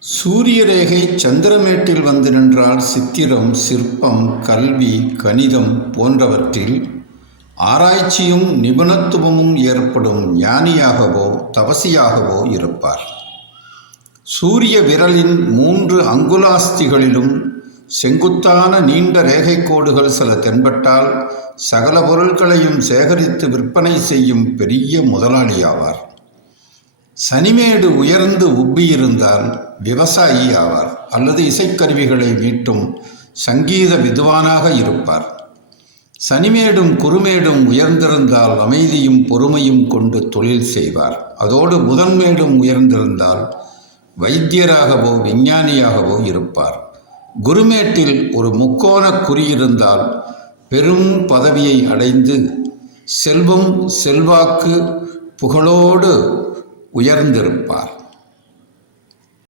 சூரிய ரேகை சந்திரமேட்டில் வந்து நின்றால் சித்திரம் சிற்பம் கல்வி கணிதம் போன்றவற்றில் ஆராய்ச்சியும் நிபுணத்துவமும் ஏற்படும் ஞானியாகவோ தபசியாகவோ இருப்பார். சூரிய விரலின் மூன்று அங்குலாஸ்திகளிலும் செங்குத்தான நீண்ட ரேகைக் கோடுகள் சில தென்பட்டால் சகல பொருட்களையும் சேகரித்து விற்பனை செய்யும் பெரிய முதலாளியாவார். சனிமேடு உயர்ந்து உப்பியிருந்தால் விவசாயி ஆவார் அல்லது இசைக்கருவிகளை மீட்டும் சங்கீத விதுவானாக இருப்பார். சனிமேடும் குறுமேடும் உயர்ந்திருந்தால் அமைதியும் பொறுமையும் கொண்டு தொழில் செய்வார். அதோடு புதன்மேடும் உயர்ந்திருந்தால் வைத்தியராகவோ விஞ்ஞானியாகவோ இருப்பார். குருமேட்டில் ஒரு முக்கோண குறியிருந்தால் பெரும் பதவியை அடைந்து செல்வம் செல்வாக்கு புகழோடு உயர்ந்திருப்பார்.